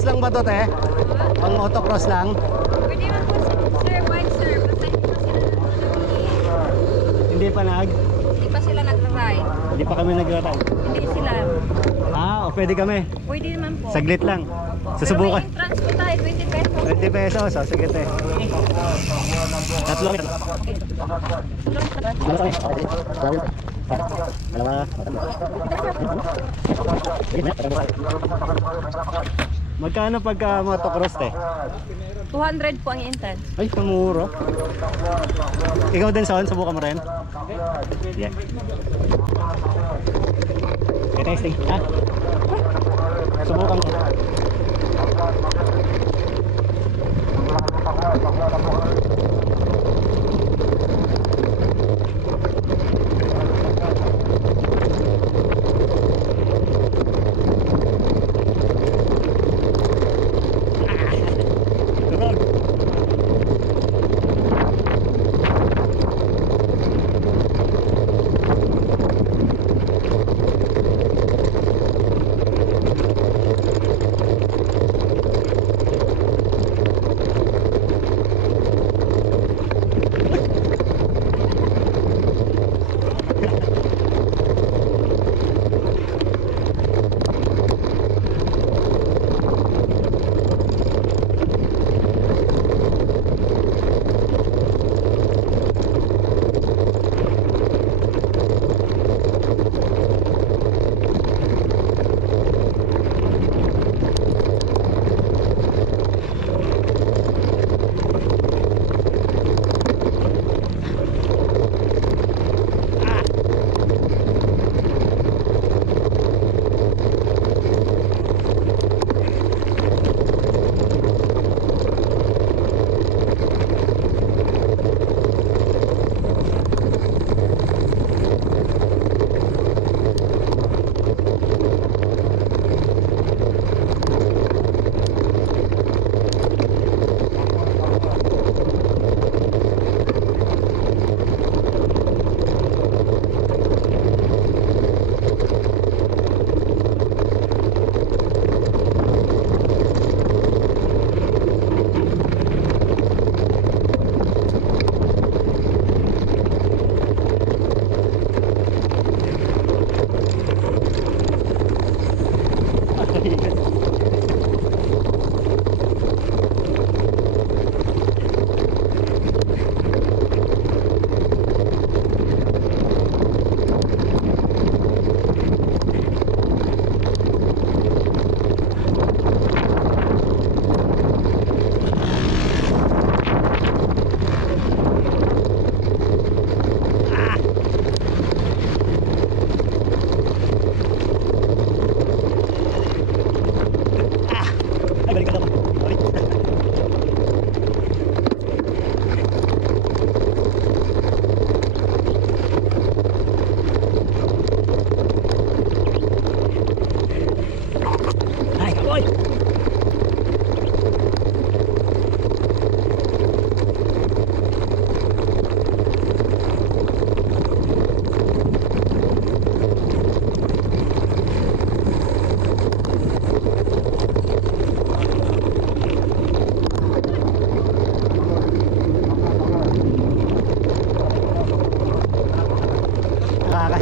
motocross lang ba to, te? Pang motocross lang? Pwede man po sir, white sir. Basta hindi pa sila Hindi pa sila nagra-ride. Hindi pa kami nag-ride. Hindi sila. Ah, o pwede kami. Pwede naman po. Saglit lang. Opo. Susubukan. Pero may entrance po tayo, 20 pesos. 20 pesos. O, sige, te. Tatlo. Magkano pagka motocross, te? 200 po ang entrance. Ay, kamuro. Ikaw din, Son? Subukan mo rin? Yeah. Okay, testing. Ha? Subukan mo.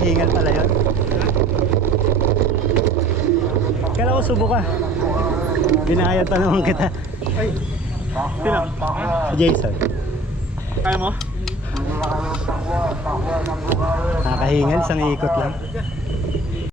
Hingal pala yun. Kala ko subo ka. Binayad pa naman kita. Ay. Sino? Jason. Kaya mo? Nakahingal, isang ikot lang.